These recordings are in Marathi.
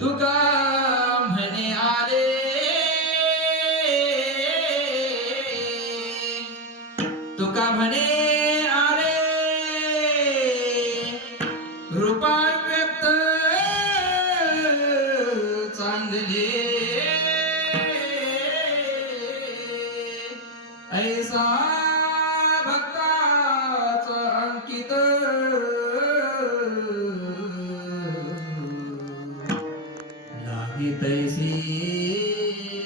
तुका म्हणे आले। तुका रूपा व्यक्त चांगले लागे तैसी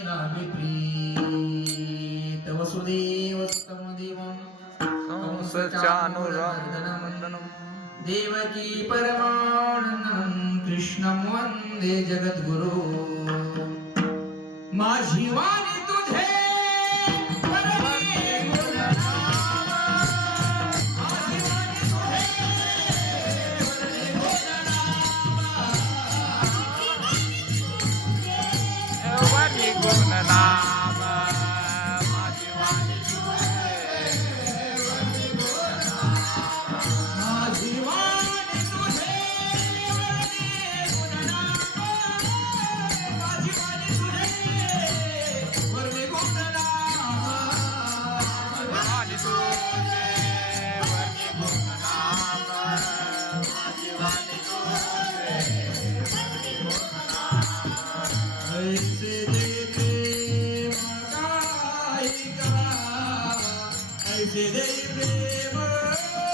लागे प्रीत वसुदेव सुतम देवम कंसचानुरमर्दनम् देवकी परमानंदं कृष्णं वंदे जगद्गुरु माझी वाणी This is a river.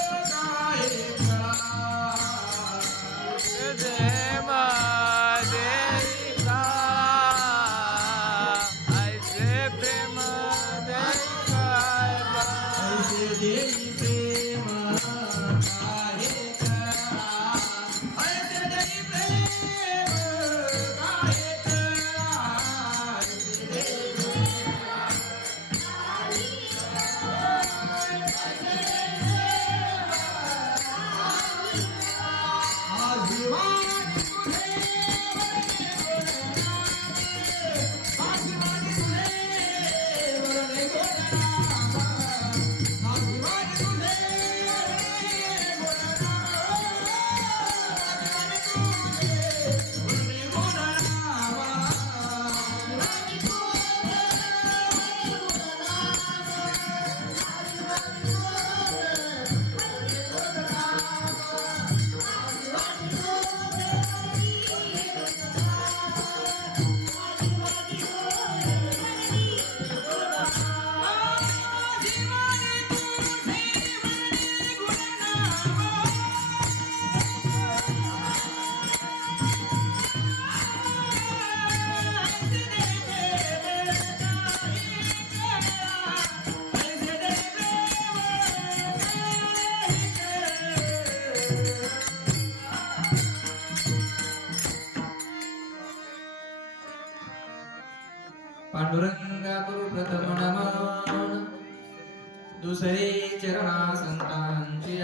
पांडुरंगा गुरु प्रथम नमन दुसरे चरणा संतांची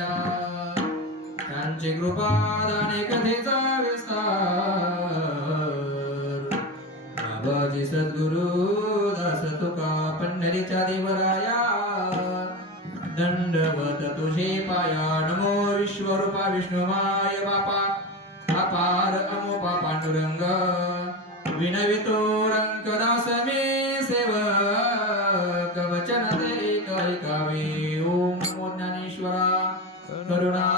त्यांचे कृपादाने कथेचा विस्तार बाबाजी सद्गुरु दास तुका पंढरीच्या देवराया। दंडवत तुझे पाया नमो विश्वरूपा विष्णुमाय बापा। अपार अमोपा पांडुरंग। विनवितो रंकदास मे सेवक वचन ते ऐकावे ओम नमो ज्ञानेश्वरा करुणा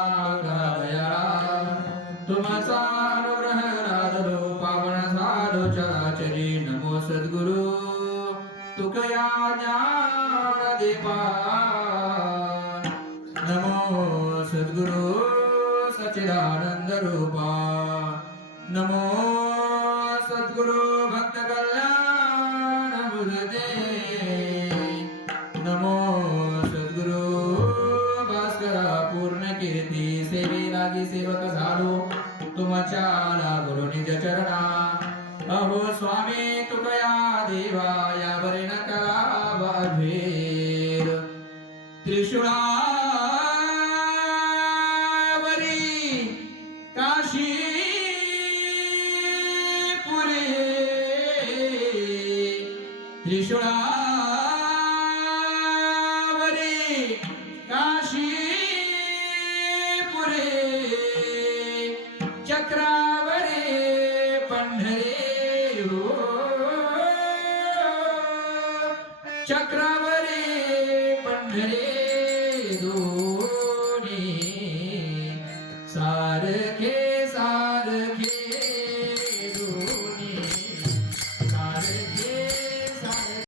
करा तुमचा अनुग्रह राधलो पावन झालो चराचरी नमो सद्गुरु तुकया ज्ञान देपा नमो सद्गुरु सचिदानंद रूपा नमो सद्गुरु भक्त कल्याण नमो सद्गुरु भास्करा पूर्ण कीर्ती सेवे लागी सेवक झालो। तुमच्या गुरु निज चरणा। अहो स्वामी तुकया देवाया त्रिशूळावरी काशीपुरे चक्रावरे पंढरे हो. चक्रावरे पंढरे दो